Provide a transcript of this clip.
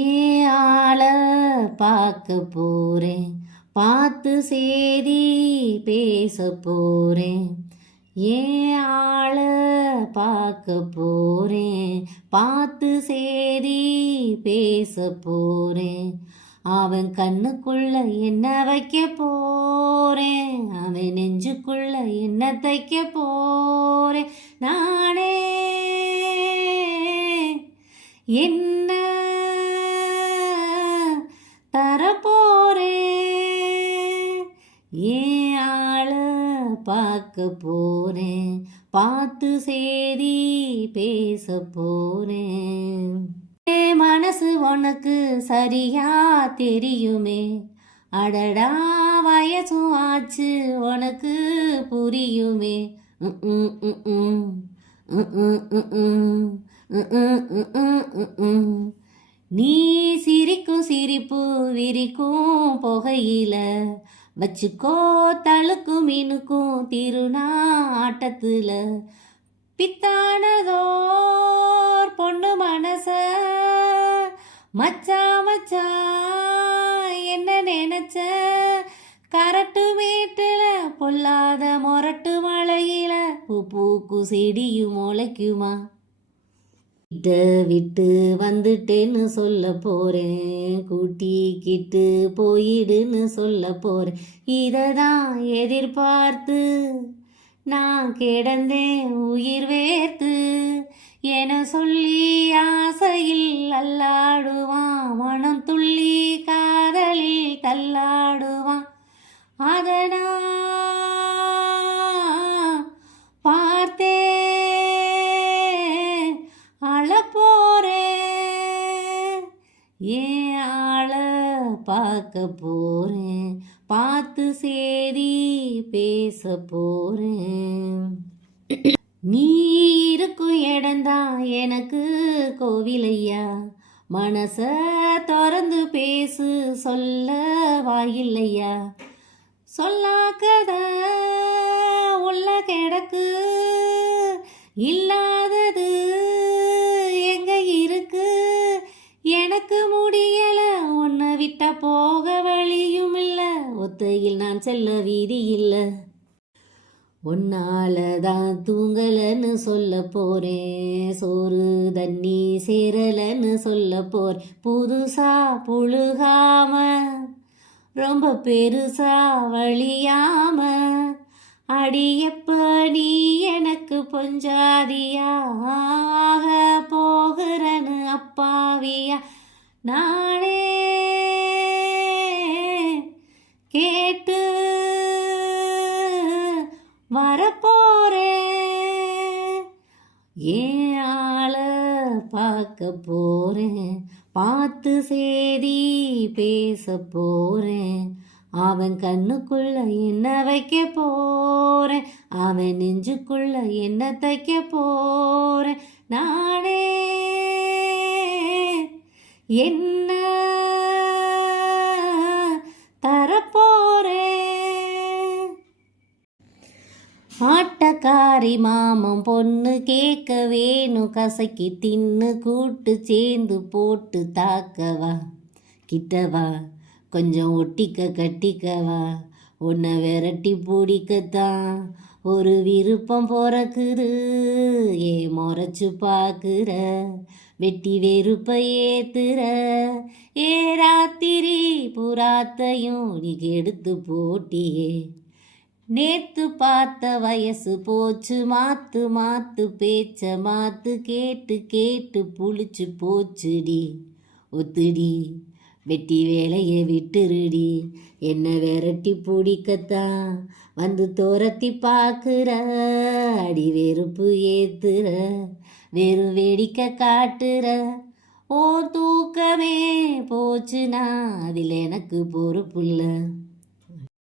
ஏன் ஆள பார்க்க போறேன், பார்த்து சேதி பேச போறேன். ஏன் ஆள பார்க்க போறேன், பார்த்து சேதி பேச போறேன். அவன் கண்ணுக்குள்ள என்ன வைக்க போறேன், அவன் நெஞ்சுக்குள்ள என்ன தைக்க போறேன். நானே என்ன தரப்போறேன், ஏன் ஆள பார்க்க போறேன், பார்த்து சேதி பேச போறேன். என் மனசு உனக்கு சரியா தெரியுமே, அடடா வயசும் ஆச்சு உனக்கு புரியுமே. நீ சிரிக்கும் சிரிப்பு விரிக்கும் புகையில வச்சுக்கோ தழுக்கும் மீனுக்கும் திருநாட்டத்துல. பித்தானதோர் பொண்ணு மனச மச்சா மச்சா என்ன நினைச்ச, கரட்டு வீட்டுல பொல்லாத மொரட்டு மழையில பூக்கு செடியும் முளைக்குமா. விட்டு வந்துட்டேன்னு சொல்ல போறேன், கூட்டிக்கிட்டு போயிடுன்னு சொல்ல போறேன். இததான் எதிர்பார்த்து நான் கிடந்தேன் உயிர் வேர்த்து, என சொல்லி ஆசையில் அல்லாடுவான், மனம் துள்ளி காதலில் தள்ளாடுவான். அதனா பார்த்தே அழப்போறேன், ஏன் ஆள பார்க்க போறேன், பார்த்து சேதி பேச போறேன். நீ இருக்கும் இடம்தான் எனக்கு கோவிலையா, மனச திறந்து பேசு சொல்ல வாயில்லையா. சொல்லாக்கத உள்ள கிடக்கு, இல்லாதது எங்க இருக்கு. எனக்கு முடியல உன்னை விட்ட போக வழியும் இல்ல, ஒத்தையில் நான் செல்ல வீதி இல்ல. உன்னாலதான் தூங்கலன்னு சொல்ல போறேன், சோறு தண்ணி சேரலன்னு சொல்ல போறேன். புதுசா புழுகாம ரொம்ப பெருசா வழியாம, அடியப்ப நீ எனக்கு பொஞ்சாதியாக போகிறன்னு அப்பாவியா. நானே கேட்டு வரப்போறேன், ஏன் ஆள பார்க்க போறேன், பார்த்து சேதி பேச போறேன். அவன் கண்ணுக்குள்ள என்ன வைக்க போறேன், அவன் நெஞ்சுக்குள்ள என்ன தைக்க போறேன். நானே என்ன தரப்போறேன். ஆட்டக்காரி மாமன் பொண்ணு கேட்க வேணும், கசக்கி தின்னு கூட்டு சேர்ந்து போட்டு தாக்கவா. கிட்டவா கொஞ்சம் ஒட்டிக்க கட்டிக்கவா, உன்னை விரட்டி பிடிக்கத்தான் ஒரு விருப்பம் பிறக்குது. ஏ முறைச்சு பார்க்குற வெட்டி வெறுப்ப ஏத்துற, ஏ ராத்திரி புறாத்தையும் நீ கெடுத்து போட்டியே. நேத்து பார்த்த வயசு போச்சு, மாத்து மாத்து பேச்ச மாத்து, கேட்டு கேட்டு புளிச்சு போச்சுடி. ஒத்துடி வெட்டி வேலையை விட்டுருடி, என்ன விரட்டி பிடிக்கத்தான் வந்து தோரத்தி பார்க்குற. அடி வெறுப்பு ஏத்துற, வெறும் வேடிக்கை காட்டுற. ஓ தூக்கமே போச்சுனா அதில் எனக்கு பொறுப்புள்ள.